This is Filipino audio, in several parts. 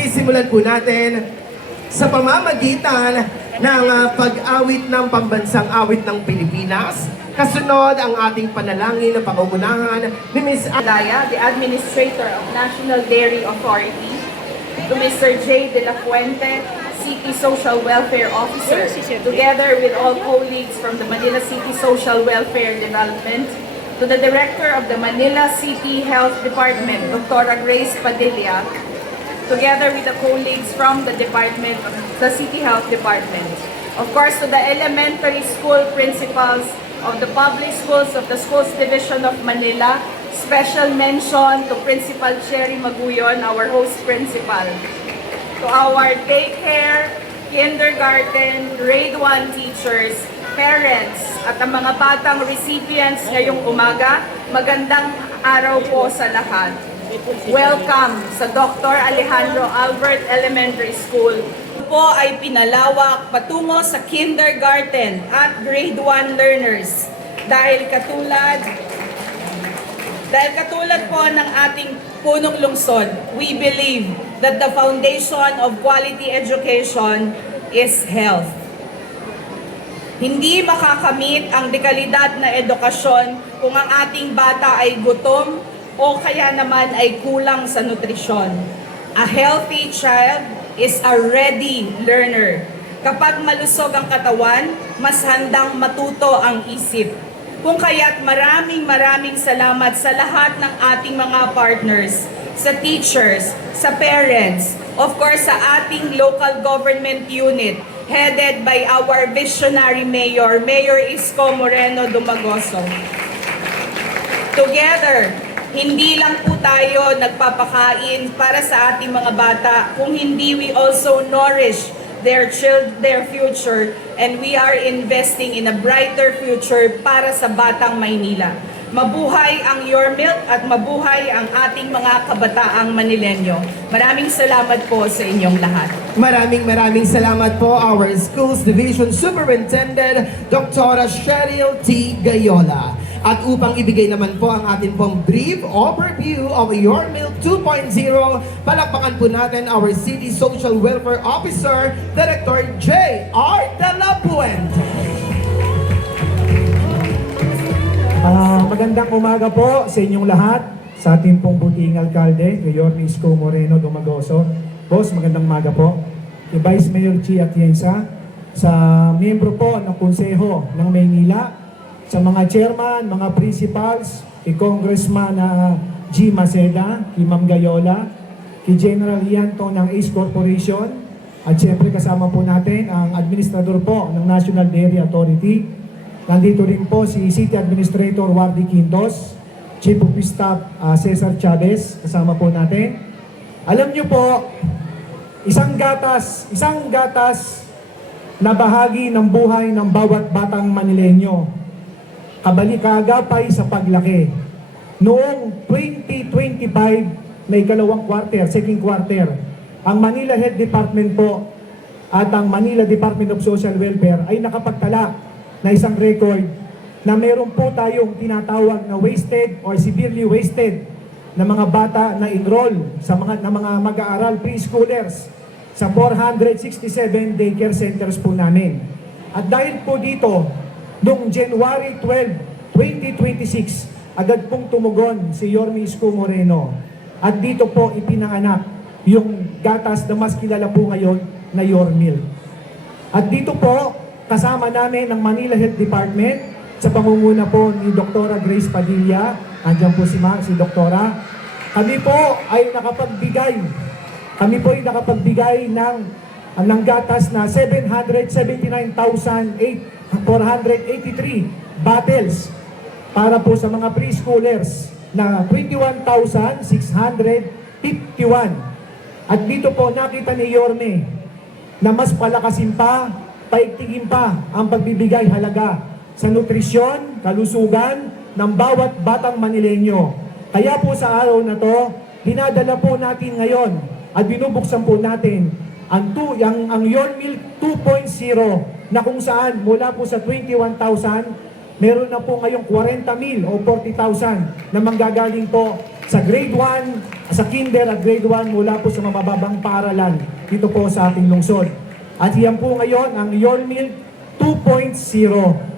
sisimulan po natin sa pamamagitan ng pag-awit ng pambansang awit ng Pilipinas. Kasunod ang ating panalangin na pangungunahan ni Ms. Laya, the Administrator of National Dairy Authority, to Mr. J. De La Fuente, City Social Welfare Officer, together with all colleagues from the Manila City Social Welfare Development, to the Director of the Manila City Health Department, Dr. Grace Padilla, together with the colleagues from the Department of the City Health Department. Of course, to the elementary school principals of the public schools of the Schools Division of Manila, special mention to Principal Cherry Maguyon, our host principal. To our daycare, kindergarten, grade 1 teachers, parents, at ang mga batang recipients ngayong umaga, magandang araw po sa lahat. Welcome sa Dr. Alejandro Albert Elementary School. Ito po ay pinalawak patungo sa kindergarten at grade 1 learners dahil katulad po ng ating punong lungsod, we believe that the foundation of quality education is health. Hindi makakamit ang dekalidad na edukasyon kung ang ating bata ay gutom o kaya naman ay kulang sa nutrisyon. A healthy child is a ready learner. Kapag malusog ang katawan, mas handang matuto ang isip. Kung kaya't maraming salamat sa lahat ng ating mga partners, sa teachers, sa parents, of course sa ating local government unit, headed by our visionary mayor, Mayor Isko Moreno Dumagoso. Together, hindi lang po tayo nagpapakain para sa ating mga bata, kung hindi we also nourish their future, and we are investing in a brighter future para sa batang Maynila. Mabuhay ang Your Milk at mabuhay ang ating mga kabataang Manilenyo. Maraming salamat po sa inyong lahat. Maraming salamat po our Schools Division Superintendent Dr. Cheryl T. Gayola. At upang ibigay naman po ang atin pong brief overview of Your Milk 2.0, palakpakan po natin our City Social Welfare Officer, Director J. R. De La Fuente. Magandang umaga po sa inyong lahat, sa ating pong buting alkalde, Mayor Isko Moreno Dumagoso. Boss, magandang umaga po. Kay Vice Mayor Chi Atienza, sa miyembro po ng Konseho ng Maynila, sa mga chairman, mga principals, kay Congressman G. Maceda, kay Ma'am Gayola, kay General Ianto ng ACE Corporation, at siyempre kasama po natin ang administrador po ng National Dairy Authority. Nandito rin po si City Administrator Wardy Quintos, Chief of Staff Cesar Chavez, kasama po natin. Alam niyo po, isang gatas na bahagi ng buhay ng bawat batang Manilenyo. Kabalikagapay sa paglaki. Noong 2025 na ikalawang quarter, second quarter, ang Manila Health Department po at ang Manila Department of Social Welfare ay nakapagtala na isang record na meron po tayong tinatawag na wasted or severely wasted na mga bata na enroll sa mga mag-aaral preschoolers sa 467 daycare centers po namin. At dahil po dito, noong January 12, 2026, agad pong tumugon si Yorme Isko Moreno. At dito po ipinanganak yung gatas na mas kilala po ngayon na Your Milk. At dito po, kasama namin ng Manila Health Department sa pangunguna po ni Dr. Grace Padilla. Andiyan po si Doktora. Kami po ay nakapagbigay ng gatas na 779,483 bottles para po sa mga preschoolers na 21,651. At dito po nakita ni Yorme na mas palakasin pa, paigtingin pa ang pagbibigay halaga sa nutrisyon, kalusugan ng bawat batang Manilenyo. Kaya po sa araw na to, dinadala po natin ngayon at binubuksan po natin ang Your Milk 2.0 na kung saan mula po sa 21,000, meron na po ngayong 40,000 o 40,000 na manggagaling po sa grade 1, sa kinder at grade 1 mula po sa mababang paaralan dito po sa ating lungsod. At yan po ngayon ang Your Milk 2.0.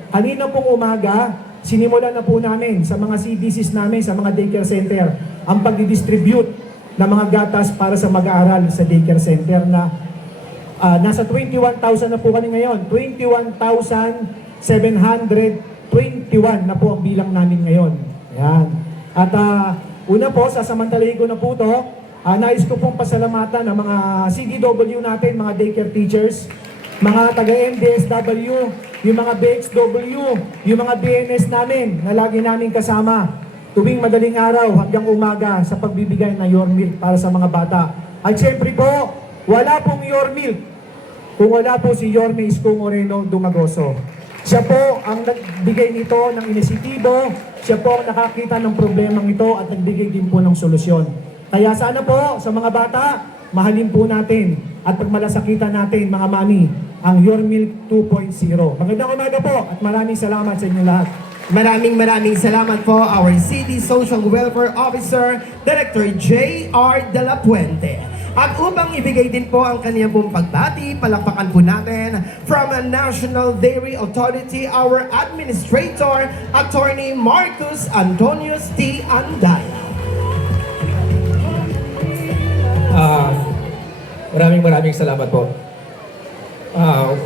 Kanina pong umaga, sinimulan na po namin sa mga CDCs namin, sa mga daycare center, ang pag-distribute ng mga gatas para sa mag-aaral sa daycare center na nasa 21,000 na po kami ngayon. 21,721 na po ang bilang namin ngayon. Yan. At una po, sasamantalahin ko na po ito. Nais ko pong pasalamatan ng mga CDW natin, mga daycare teachers, mga taga-MDSW, yung mga BXW, yung mga BNS namin na lagi namin kasama tuwing madaling araw hanggang umaga sa pagbibigay ng Your Milk para sa mga bata. At syempre po, wala pong Your Milk kung wala po si Yorme Isko Moreno Dumagoso. Siya po ang nagbigay nito ng inisitibo, siya po ang nakakita ng problemang ito at nagbigay din po ng solusyon. Kaya sana po sa mga bata, mahalin po natin at pagmalasakitan natin mga mami ang Your Milk 2.0. Magandang umaga po at maraming salamat sa inyo lahat. Maraming salamat po our City Social Welfare Officer, Director J.R. De La Puente. At upang ibigay din po ang kanyang pong pagbati, palakpakan po natin from a National Dairy Authority, our Administrator, Attorney Marcus Antonius T. Andaya. Maraming salamat po.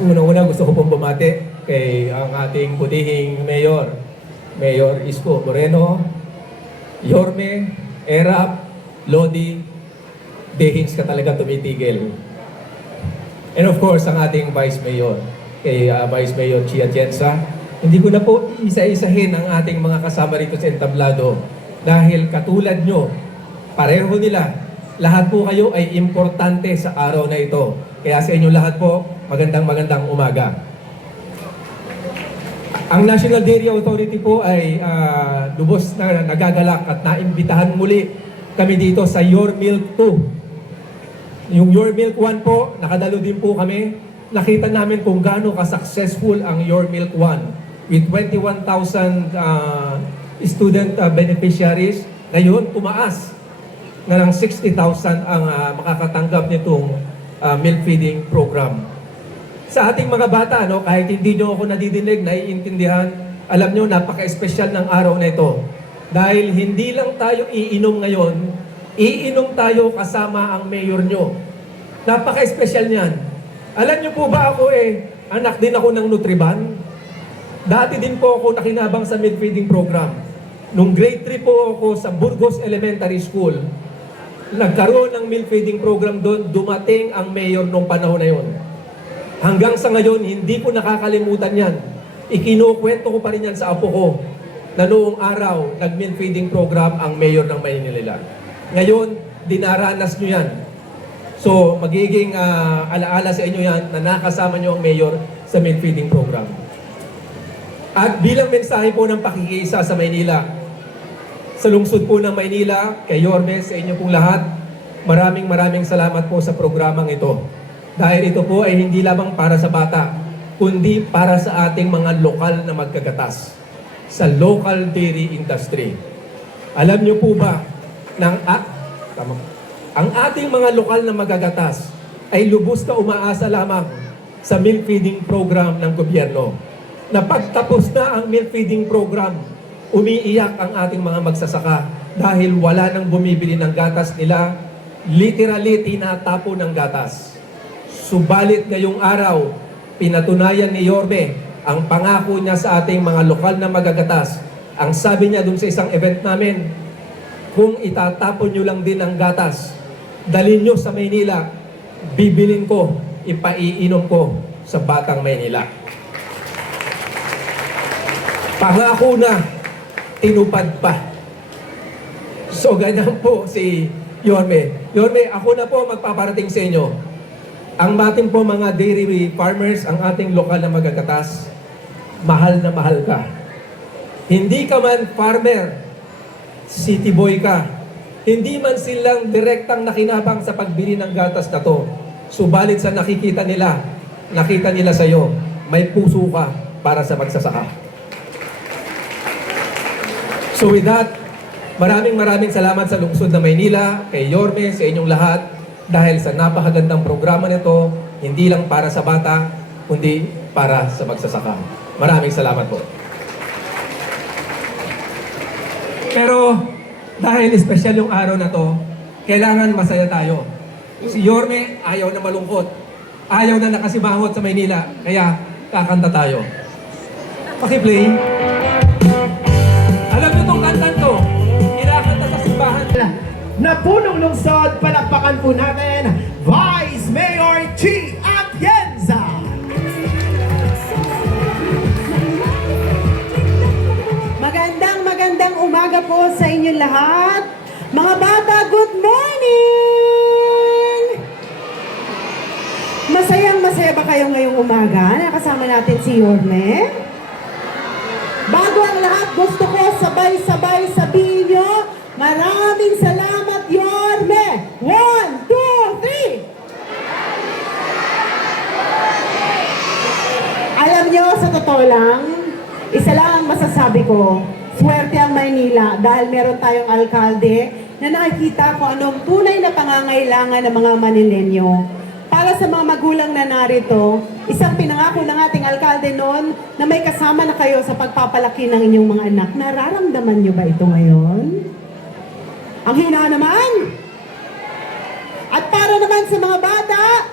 Unang-una gusto ko pong bumati kay ang ating putihing Mayor Isko Moreno, Yorme, Erap, Lodi, Dehins ka talaga tumitigil. And of course, ang ating Vice Mayor, kay Vice Mayor Chia Atienza. Hindi ko na po isa-isahin ang ating mga kasama rito sa entablado dahil katulad nyo, pareho nila, lahat po kayo ay importante sa araw na ito. Kaya sa inyo lahat po, magandang umaga. Ang National Dairy Authority po ay lubos na nagagalak at naimbitahan muli kami dito sa Your Milk 2. Yung Your Milk 1 po, nakadalo din po kami. Nakita namin kung gaano ka-successful ang Your Milk 1 with 21,000 student beneficiaries. Ngayon, tumaas na ng 60,000 ang makakatanggap nitong milk feeding program. Sa ating mga bata, kahit hindi nyo ako nadidinig, naiintindihan, alam nyo, napaka-espesyal ng araw na ito. Dahil hindi lang tayo iinom ngayon, iinom tayo kasama ang mayor nyo. Napaka-espesyal niyan. Alam nyo po ba ako anak din ako ng Nutriban? Dati din po ako nakinabang sa milk feeding program. Nung grade 3 po ako sa Burgos Elementary School, nagkaroon ng milk feeding program doon, dumating ang mayor nung panahon na yon. Hanggang sa ngayon, hindi ko nakakalimutan yan. Ikinukwento ko pa rin yan sa apo ko na noong araw, nag-milk feeding program ang mayor ng Maynila. Ngayon, dinaranas nyo yan. So, magiging alaala sa inyo yan na nakasama nyo ang mayor sa milk feeding program. At bilang mensahe po ng pakikiisa sa Maynila, sa lungsod po ng Maynila, kay Yorme, sa inyo pong lahat, maraming salamat po sa programang ito. Dahil ito po ay hindi lamang para sa bata, kundi para sa ating mga lokal na magkagatas, sa local dairy industry. Alam niyo po ba, ang ating mga lokal na magagatas ay lubos na umaasa lamang sa milk feeding program ng gobyerno. Na pagtapos na ang milk feeding program, umiiyak ang ating mga magsasaka dahil wala nang bumibili ng gatas nila, literally tinatapo ng gatas. Subalit ngayong araw, pinatunayan ni Yorme ang pangako niya sa ating mga lokal na magagatas. Ang sabi niya dun sa isang event namin, kung itatapon nyo lang din ang gatas, dalhin nyo sa Maynila, bibilin ko, ipaiinom ko sa batang Maynila. Pangako na, tinupad pa. So ganyan po si Yorme. Yorme, ako na po magpaparating sa inyo. Ang ating po mga dairy farmers, ang ating lokal na magagatas, mahal na mahal ka. Hindi ka man farmer, city boy ka. Hindi man silang direktang nakinabang sa pagbili ng gatas na to. Subalit sa nakita nila sa iyo, may puso ka para sa magsasaka. So with that, Maraming salamat sa lungsod ng Maynila, kay Yorme, sa inyong lahat, dahil sa napakagandang programa nito, hindi lang para sa bata, kundi para sa magsasaka. Maraming salamat po. Pero dahil espesyal yung araw na to, kailangan masaya tayo. Si Yorme ayaw na malungkot. Ayaw na nakasimangot sa Maynila, kaya kakanta tayo. Paki-play. Alam niyo tong kanta to, kinakanta sa simbahan. Na punong lungsod, palakpakan po natin, Vice Mayor Chi Atienza! Magandang umaga po sa inyong lahat. Mga bata, good morning! Masaya ba kayo ngayong umaga? Nakasama natin si Yorme. Bago ang lahat, gusto ko sabay-sabay sabihin nyo, maraming salamat, Yorme! 1, 2, 3! Alam nyo, sa totoo lang, isa lang ang masasabi ko, swerte ang Maynila dahil meron tayong alkalde na nakikita kung anong tunay na pangangailangan ng mga Manilenyo. Para sa mga magulang na narito, isang pinangako ng ating alkalde noon na may kasama na kayo sa pagpapalaki ng inyong mga anak. Nararamdaman nyo ba ito ngayon? Ang hina naman! At para naman sa mga bata,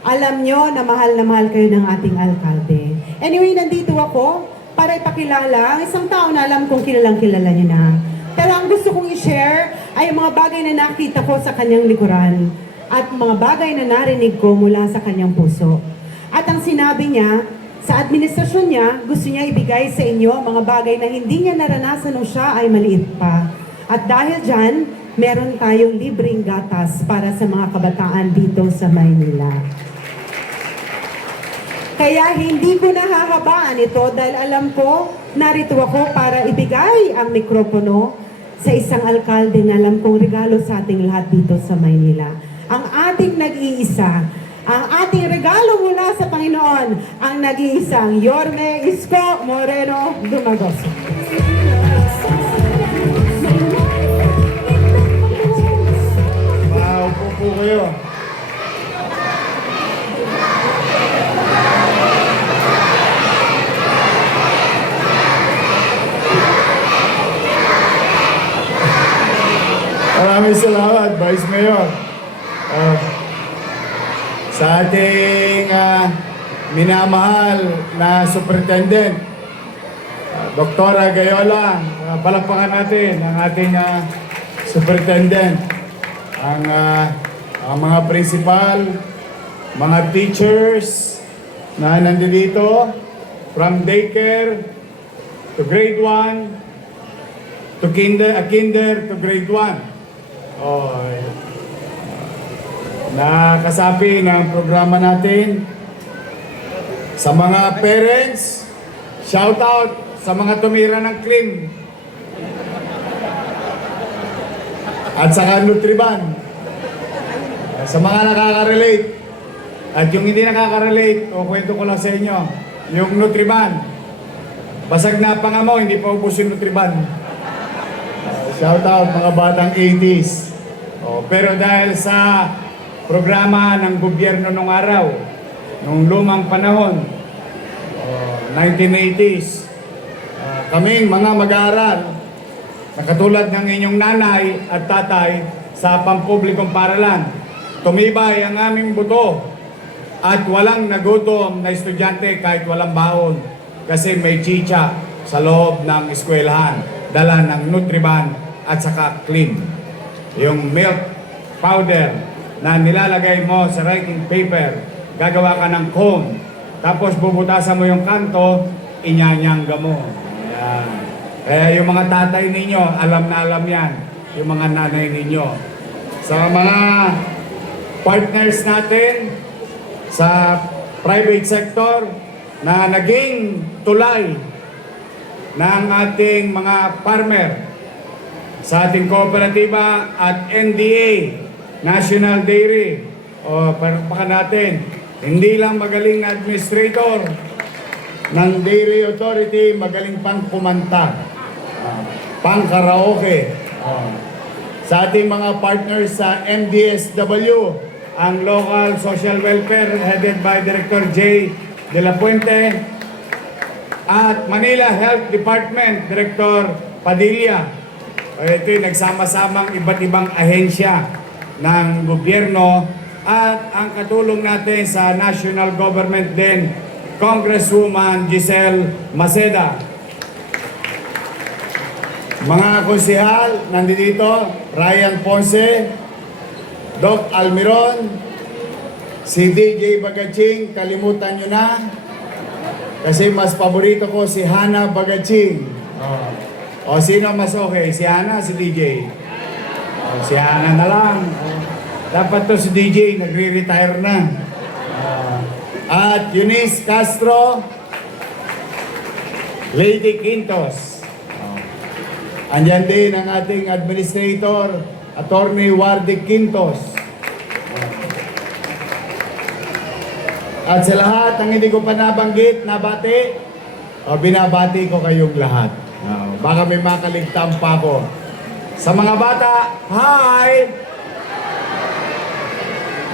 alam nyo na mahal kayo ng ating alkalde. Anyway, nandito ako para ipakilala ang isang tao na alam kong kilala nyo na. Pero ang gusto kong i-share ay ang mga bagay na nakita ko sa kanyang likuran at mga bagay na narinig ko mula sa kanyang puso. At ang sinabi niya, sa administrasyon niya, gusto niya ibigay sa inyo mga bagay na hindi niya naranasan nung siya ay maliit pa. At dahil dyan, meron tayong libreng gatas para sa mga kabataan dito sa Maynila. Kaya hindi ko nahahabaan ito dahil alam ko, narito ako para ibigay ang mikropono sa isang alkalde na alam kong regalo sa ating lahat dito sa Maynila. Ang ating nag-iisa, ang ating regalo mula sa Panginoon, ang nag-iisang Yorme Isko Moreno Dumagoso. Maupo po kayo. Maraming salamat, Vice Mayor. Sa ating minamahal na Superintendent, Doktora Gayola, palakpakan natin ang ating Superintendent, ang mga principal, mga teachers na nandito from daycare to grade 1 to kinder to grade 1. Nakasapi ng programa natin sa mga parents, shout out sa mga tumira ng CLIM at saka Nutriban, sa mga nakaka-relate at yung hindi nakaka-relate, o kwento ko lang sa inyo, yung Nutriban, basag na panga mo, hindi pa ubos yung Nutriban. Shout out mga batang 80s. Pero dahil sa programa ng gobyerno nung araw, nung lumang panahon, 1980s, kaming mga mag-aaral, na katulad ng inyong nanay at tatay sa pampublikong paralan, tumibay ang aming buto at walang nagutom na estudyante kahit walang baon kasi may chicha sa loob ng eskwelahan, dala ng Nutriban at saka CLIM. Yung milk powder na nilalagay mo sa writing paper, gagawa ka ng cone, tapos bubutasan mo yung kanto, inyanyangga mo. Ayan. Kaya yung mga tatay ninyo, alam na alam yan, yung mga nanay ninyo. Sa mga partners natin sa private sector na naging tulay ng ating mga farmer sa ating kooperatiba at NDA, National Dairy, palakpakan natin, hindi lang magaling na administrator ng Dairy Authority, magaling pang kumanta, pang karaoke, Oh. Sa ating mga partners sa MDSW, ang Local Social Welfare headed by Director J. De La Puente, at Manila Health Department, Director Padilla. Ito'y nagsama-samang iba't ibang ahensya ng gobyerno at ang katulong natin sa national government din, Congresswoman Giselle Maceda. Mga konsehal, nandito, Ryan Ponce, Doc Almiron, si DJ Bagaching, kalimutan nyo na. Kasi mas paborito ko si Hana Bagaching. O sino mas okay? Si Hana, si DJ? O, si Hana na lang. Dapat to si DJ, nagre-retire na. At Eunice Castro, Lady Quintos. Andyan din ang ating administrator, Attorney Wardy Quintos. At sa lahat, ang hindi ko pa nabanggit, nabati, binabati ko kayong lahat. Baka may makaligtam pa ako. Sa mga bata, hi!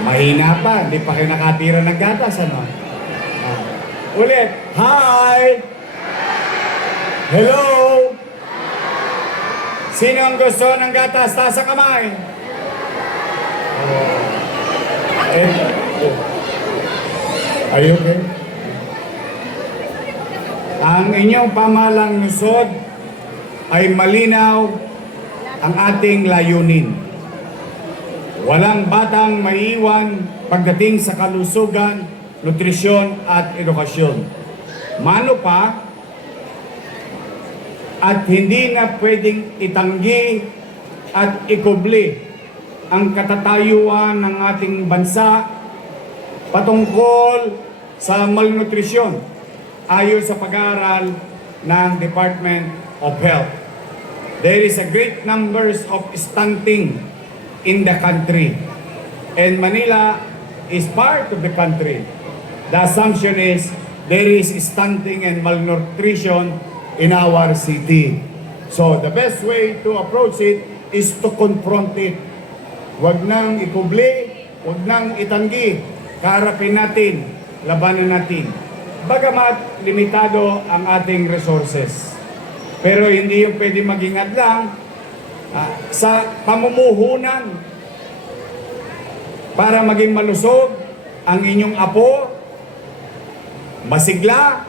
Mahina pa, hindi pa kayo nakatira ng gatas, ano? Ulit, hi! Hello! Sino ang gusto ng gatas? Taas ang kamay. Are you okay? Ang inyong pamalang lungsod ay malinaw ang ating layunin. Walang batang maiiwan pagdating sa kalusugan, nutrisyon at edukasyon. Mano pa, at hindi na pwedeng itanggi at ikubli ang katatayuan ng ating bansa patungkol sa malnutrisyon ayon sa pag-aaral ng Department of Health. There is a great numbers of stunting in the country, and Manila is part of the country. The assumption is there is stunting and malnutrition in our city. So the best way to approach it is to confront it. Huwag nang ikubli, huwag nang itanggi. Kaharapin natin, labanan natin. Bagamat limitado ang ating resources. Pero hindi yung pwede maging hadlang sa pamumuhunan para maging malusog ang inyong apo, masigla,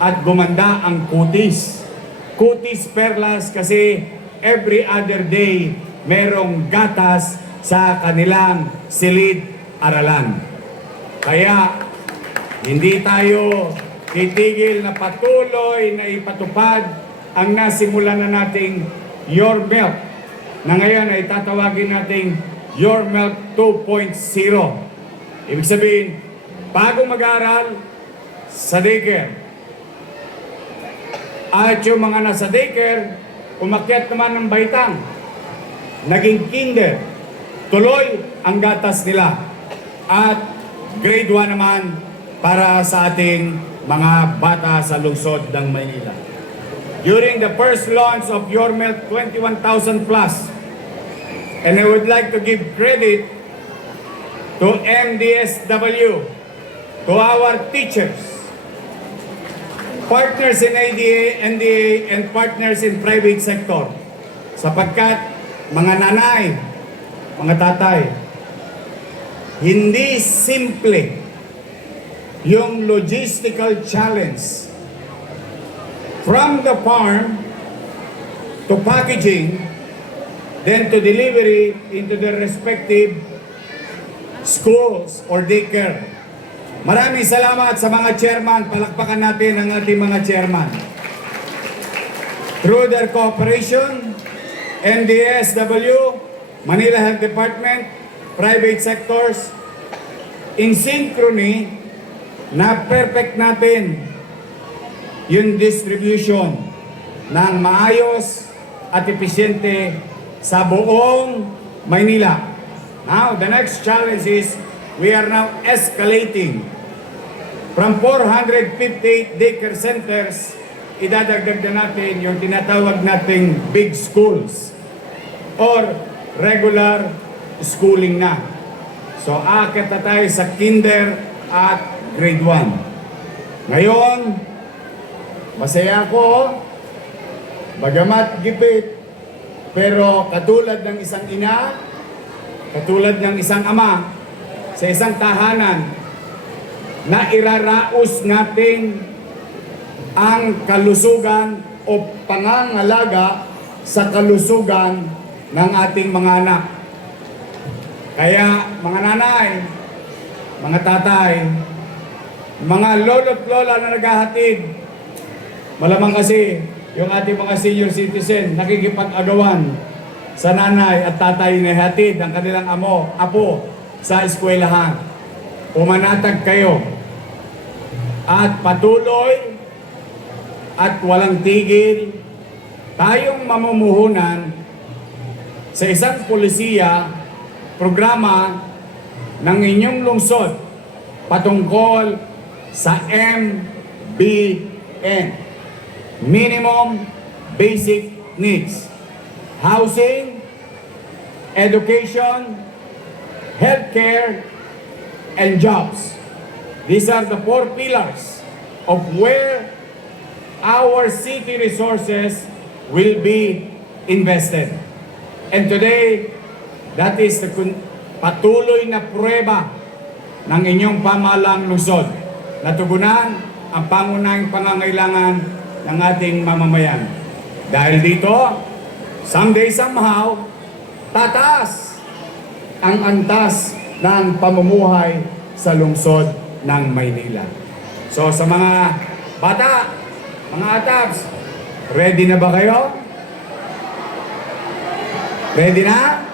at gumanda ang kutis. Kutis perlas kasi every other day merong gatas sa kanilang silid-aralan. Kaya hindi tayo titigil na patuloy na ipatupad ang nasimulan na nating Your Milk, na ngayon ay tatawagin nating Your Milk 2.0. Ibig sabihin, bago mag-aral sa daycare, at yung mga nasa daycare, umakyat naman ng baitang, naging kinder, tuloy ang gatas nila. At grade 1 naman para sa ating mga bata sa lungsod ng Maynila. During the first launch of Your Milk 21,000 plus, and I would like to give credit to MDSW, to our teachers, partners in ADA, NDA, and partners in private sector. Sapagkat mga nanay, mga tatay, hindi simple yung logistical challenge from the farm to packaging, then to delivery into the respective schools or daycare. Maraming salamat sa mga chairman. Palakpakan natin ang ating mga chairman. Through their cooperation, NDSW, Manila Health Department, private sectors, in synchrony, na perfect natin yung distribution ng maayos at episyente sa buong Maynila. Now, the next challenge is we are now escalating from 458 daycare centers, idadagdag na natin yung tinatawag nating big schools. or regular schooling na. So, akit na tayo sa kinder at grade 1. Ngayon, masaya ako, bagamat gipit, pero katulad ng isang ina, katulad ng isang ama, sa isang tahanan, na iraraos natin ang kalusugan o pangangalaga sa kalusugan ng ating mga anak. Kaya mga nanay, mga tatay, mga lolo't lola na naghahatid, malamang kasi yung ating mga senior citizen nakikipag-agawan sa nanay at tatay na hatid ang kanilang apo sa eskwelahan. Umanatag kayo at patuloy at walang tigil tayong mamumuhunan sa isang polisiya programa ng inyong lungsod patungkol sa MBN, Minimum Basic Needs, Housing, Education, Healthcare, and Jobs. These are the 4 pillars of where our city resources will be invested. And today, that is the patuloy na pruweba ng inyong pamahalang lungsod na tugunan ang pangunahing pangangailangan ng ating mamamayan. Dahil dito, someday somehow, tataas ang antas ng pamumuhay sa lungsod ng Maynila. So sa mga bata, mga atabs, ready na ba kayo? Ready na?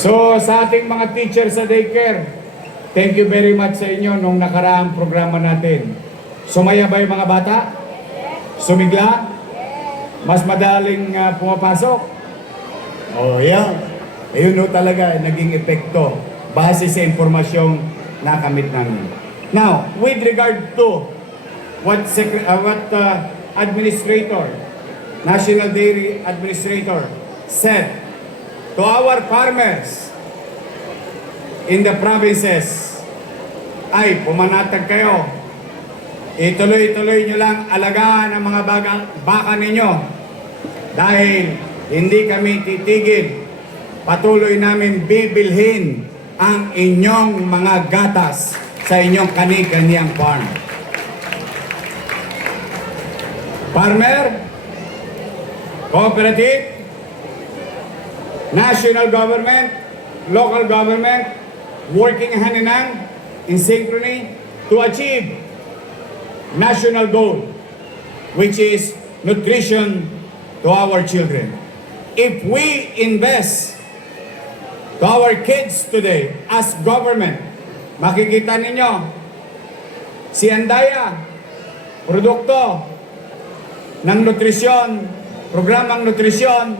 So sa ating mga teacher sa daycare, thank you very much sa inyo nung nakaraang programa natin. Sumaya ba yung mga bata? Sumigla? Mas madaling pumapasok? Oh, yeah. Ayun no talaga, naging epekto base sa impormasyong nakamit namin. Now, with regard to what Administrator, National Dairy Administrator said to our farmers in the provinces, ay pumanatag kayo. Ituloy-tuloy nyo lang alagaan ang mga baka ninyo dahil hindi kami titigil. Patuloy namin bibilhin ang inyong mga gatas sa inyong kani-kaniyang farm. Farmer, cooperative, national government, local government, working hand in hand, in synchrony to achieve national goal, which is nutrition to our children. If we invest to our kids today as government, makikita ninyo, si Andaya, produkto ng nutrisyon, programang nutrisyon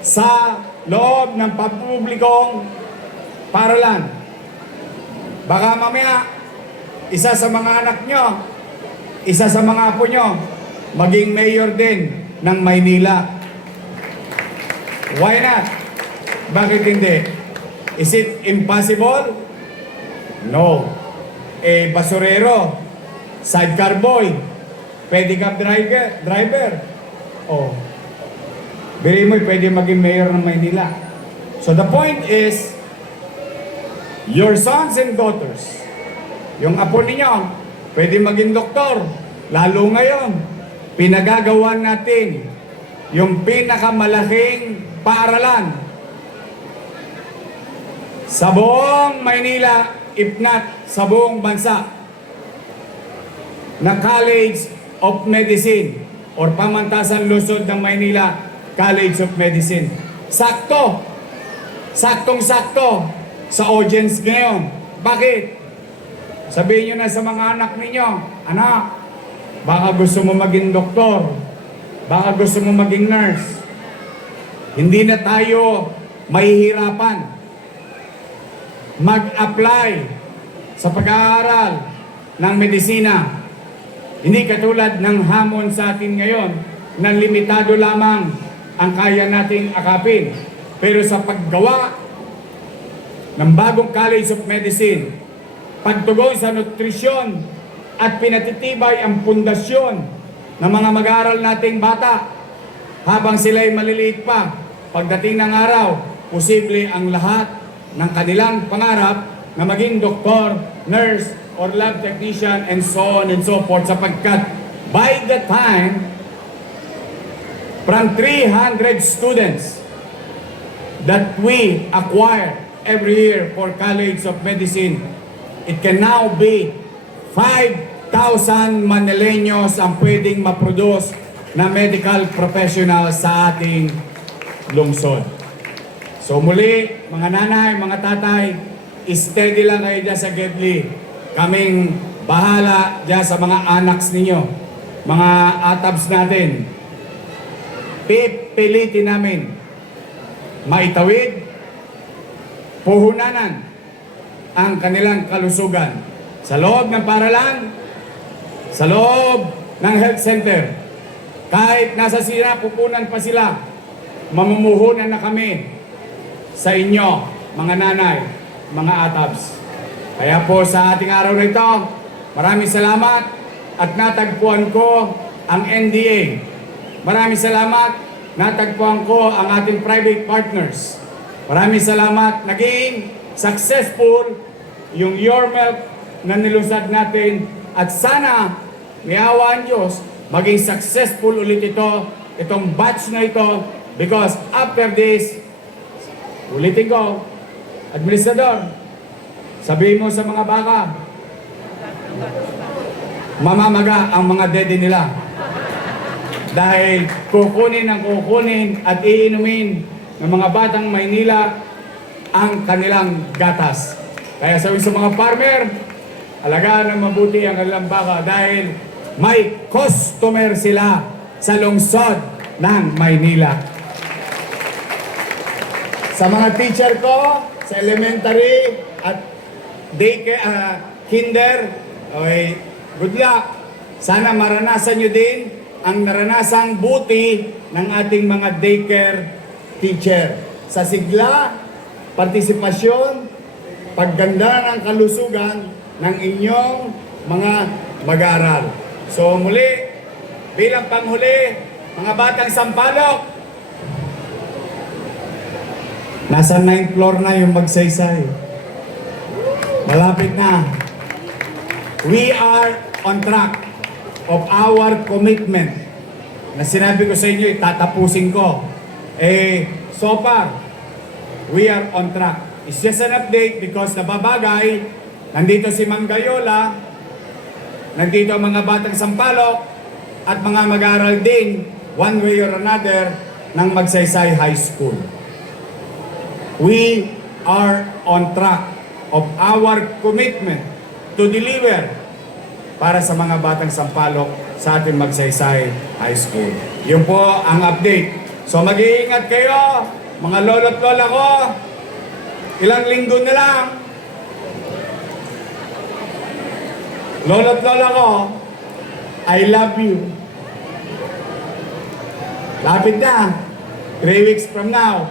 sa loob ng pampublikong paaralan. Baka mamaya, isa sa mga anak nyo, isa sa mga apo nyo, maging mayor din ng Maynila. Why not? Bakit hindi? Is it impossible? No. Basurero, sidecar boy, pedicab driver. Oh. Biri mo, pwede maging mayor ng Maynila. So the point is, your sons and daughters, yung apo ninyo, pwede maging doktor. Lalo ngayon, pinagagawa natin yung pinakamalaking paaralan sa buong Maynila, if not sa buong bansa, na College of Medicine or Pamantasan Lungsod ng Maynila College of Medicine. Sakto! Saktong-sakto sa audience ngayon. Bakit? Sabihin nyo na sa mga anak ninyo, anak, baka gusto mo maging doktor, baka gusto mo maging nurse. Hindi na tayo mahihirapan mag-apply sa pag-aaral ng medisina. Hindi katulad ng hamon sa atin ngayon na limitado lamang ang kaya nating akapin. Pero sa paggawa ng bagong College of Medicine, pagtugon sa nutrisyon at pinatitibay ang pundasyon ng mga mag-aaral nating bata habang sila'y maliliit pa, pagdating ng araw, posible ang lahat ng kanilang pangarap na maging doktor, nurse, or lab technician, and so on and so forth, sapagkat by the time, from 300 students that we acquire every year for College of Medicine, it can now be 5,000 Manileños ang pwedeng maproduce na medical professional sa ating lungsod. So muli, mga nanay, mga tatay, steady lang kayo dyan sa Gedli. Kaming bahala dyan sa mga anaks ninyo, mga atabs natin. Pipilitin namin maitawid, puhunanan ang kanilang kalusugan sa loob ng paaralan, sa loob ng health center. Kahit nasa sinapupunan pa sila, mamumuhunan na kami sa inyo, mga nanay, mga atabs. Kaya po sa ating araw na ito, maraming salamat at natagpuan ko ang NDA. Maraming salamat, natagpuan ko ang ating private partners. Maraming salamat, naging successful yung Your Milk na nilusad natin at sana may awa ang Diyos, maging successful ulit itong batch na ito, because after this, ulitin ko, Administrador, sabihin mo sa mga baka, mamamaga ang mga dede nila. Dahil kukunin at iinumin ng mga batang Maynila ang kanilang gatas. Kaya sabi sa mga farmer, alagaan ng mabuti ang kanilang baka dahil may customer sila sa lungsod ng Maynila. Sa mga teacher ko, sa elementary at kinder, okay, good luck. Sana maranasan nyo din ang naranasang buti ng ating mga daycare teacher. Sa sigla, partisipasyon, pagganda ng kalusugan ng inyong mga mag-aaral. So muli, bilang panghuli, mga batang Sampaloc, nasa 9th floor na yung magsaysay. Malapit na. We are on track of our commitment na sinabi ko sa inyo, tatapusin ko. So far, we are on track. It's just an update because nababagay, nandito si Ma'am Gayola, nandito ang mga batang Sampaloc, at mga mag-aaral din, one way or another, ng Magsaysay High School. We are on track of our commitment to deliver para sa mga batang Sampaloc sa ating Magsaysay High School. Yun po ang update. So mag-iingat kayo, mga lolo't lola ko. Ilang linggo na lang. Lolo't lola ko, I love you. Lapit na. 3 weeks from now.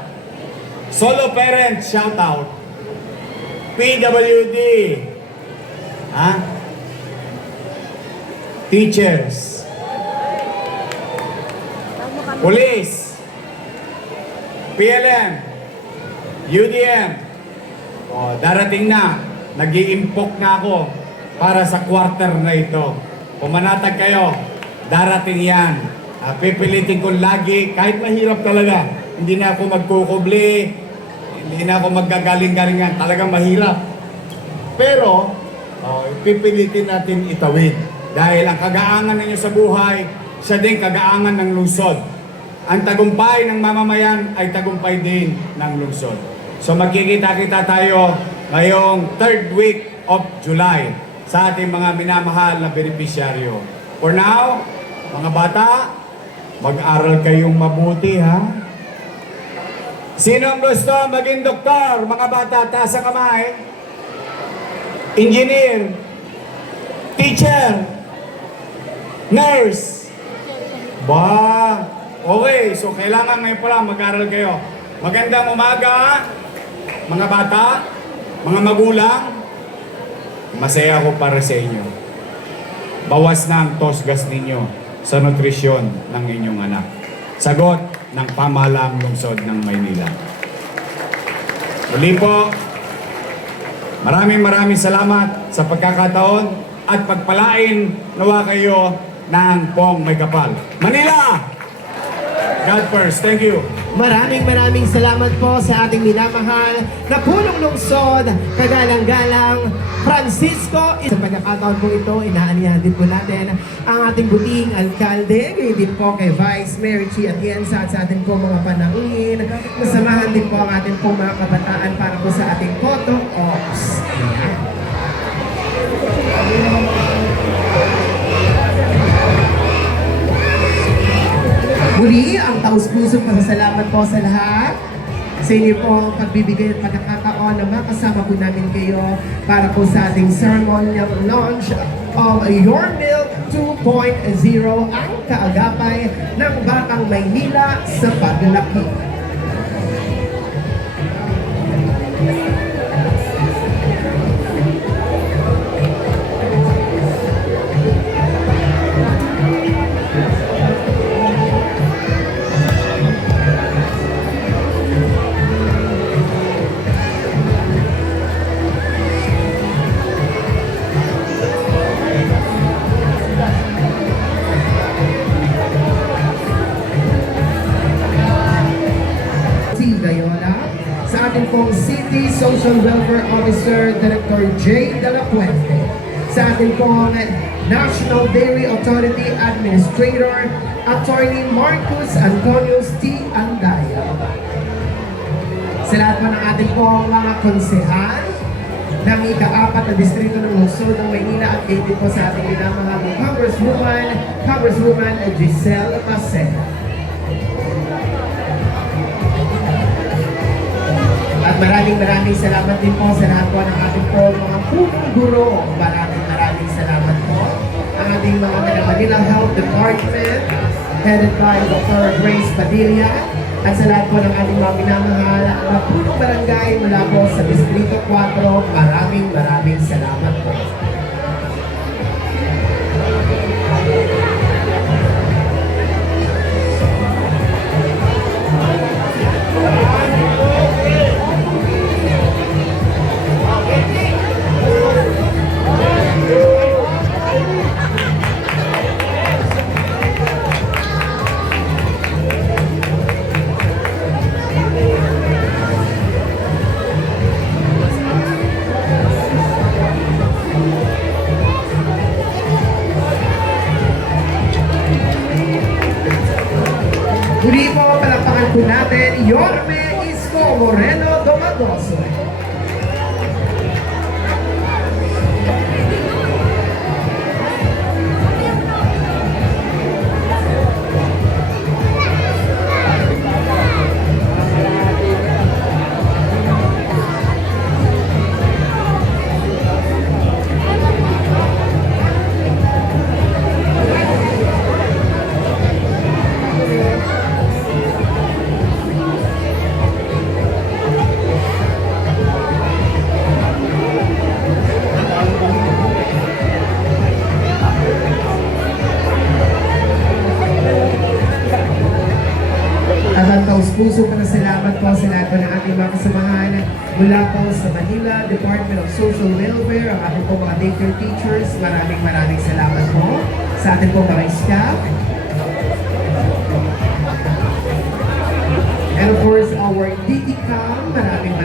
Solo parents, shout out. PWD. Teachers. Police. PLM. UDM. Darating na. Nag-iimpok na ako para sa quarter na ito. Pumanatag kayo. Darating yan. Pipilitin ko lagi, kahit mahirap talaga. Hindi na ako magkukubli, hindi na ako maggagaling-galingan. Talagang mahirap. Pero, pipilitin natin itawid. Dahil ang kagaangan ninyo sa buhay, siya din kagaangan ng lungsod. Ang tagumpay ng mamamayan ay tagumpay din ng lungsod. So magkikita-kita tayo ngayong 3rd week of July sa ating mga minamahal na benepisyaryo. For now, mga bata, mag-aral kayong mabuti, ha? Sino ang gusto maging doktor? Mga bata, taas ang kamay. Engineer, teacher, nurse, Ba, okay. So, kailangan ngayon pala mag-aral kayo. Magandang umaga, mga bata, mga magulang. Masaya ako para sa inyo. Bawas na ang tosgas ninyo sa nutrisyon ng inyong anak. Sagot ng pamahalaang lungsod ng Maynila. Muli po, maraming salamat sa pagkakataon at pagpalain nawa kayo ng pong may kapal. Manila! God first. Thank you. Maraming salamat po sa ating minamahal na punong lungsod, kagalang-galang Francisco. Sa pagkakataon po ito, inaanihan din po natin ang ating buting alkalde, ngayon din po kay Vice Mayor Chi Atienza at sa ating po mga panauhin. Masamahan din po ang ating po mga kabataan para po sa ating photo ops. Ayan. Muli, ang taus-pusong pasasalamat po sa lahat sa inyo po pagbibigay at pagkakataon na makasama po namin kayo para po sa ating ceremonial launch of Your Milk 2.0, ang kaagapay ng Batang Maynila sa paglaki. Gayola, sa ating pong City Social Welfare Officer, Director J. De La Puente, sa ating pong National Dairy Authority Administrator, Attorney Marcus Antonius T. Andaya. Sa lahat po ng ating pong mga konsehal ng ika-4 na distrito ng lungsod ng Maynila at kayo po sa ating minamahal Congresswoman Giselle Macena. At maraming salamat din po sa lahat po ng ating po mga punong guro. Maraming salamat po. Ang ating mga Manila Health Department, headed by Dr. Grace Padilla. At sa lahat po ng ating mga minamahal na punong barangay mula po sa Distrito 4, maraming salamat po. Muli po, palakpakan po natin, Yorme Isko Moreno Domagoso. Puso pa salamat po sa lahat po ng ating mga kasamahan mula po sa Manila Department of Social Welfare, ang ating po mga daycare teachers. Maraming salamat po sa ating po mga staff. And of course, our DTCAM, maraming